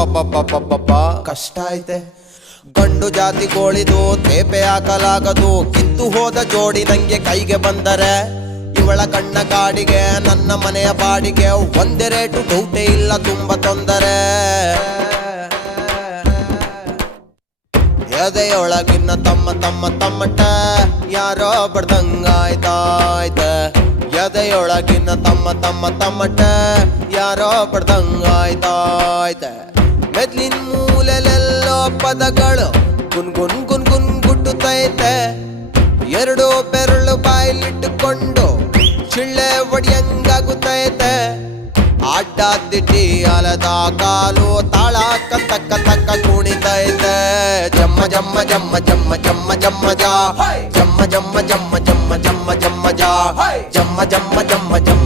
ಅಬ್ಬಬ್ಬಬ್ಬಬ್ಬಬ್ಬ ಕಷ್ಟ ಐತೆ. ಗಂಡು ಜಾತಿ ಗೋಳಿದು ತೇಪೆ ಹಾಕಲಾಗದು, ಕಿತ್ತು ಹೋದ ಜೋಡಿ ನಂಗೆ ಕೈಗೆ ಬಂದರೆ. ಇವಳ ಕಣ್ಣ ಗಾಡಿಗೆ ನನ್ನ ಮನೆಯ ಬಾಡಿಗೆ ಒಂದೇ ರೇಟು, ಡೌಟೇ ಇಲ್ಲ ತುಂಬ ತೊಂದರೆ. ಎದೆಯೊಳಗಿನ್ನ ತಮ್ಮ ತಮ್ಮ ತಮ್ಮಟ ಯಾರೋ ಬಡ್ದಂಗಾಯ್ತಾಯ್ತೆ. ಎದೆಯೊಳಗಿನ್ನ ತಮ್ಮ ತಮ್ಮ ತಮ್ಮಟ ಯಾರೋ ಬಡ್ದಂಗಾಯ್ತಾಯ್ತೆ. ಮೆದ್ಲಿನ ಮೂಲೆಲೆಲ್ಲೋ ಪದಗಳು ಗುನ್ ಗುನ್ ಗುನ್ ಗುನ್ ಗುಟ್ಟುತ್ತೈತೆ. ಎರಡು ಬೆರಳು ಬಾಯಿಲಿಟ್ಟುಕೊಂಡು ಚಿಳ್ಳೆ ಒಡಿಯಂಗಾಗುತ್ತೈತೆ. ಅಡ್ಡಾದಿಡ್ಡಿ ಅಲದ ಕಾಲು ತಾಳ ಕತ್ತಕ್ಕ ತಕ್ಕ ಕುಣಿತೈತೆ. ಜಮ್ಮ ಜಮ್ಮ ಜಮ್ಮ ಜಮ್ಮ ಜಮ್ಮ ಜಮ್ಮ ಜಾ, ಜಮ್ಮ ಜಮ್ಮ ಜಮ್ಮ ಜಮ್ಮ ಜಮ್ಮ ಜಮ್ಮ ಜಾ, ಜಮ್ಮ ಜಮ್ಮ ಜಮ್ಮ ಜಮ್ಮ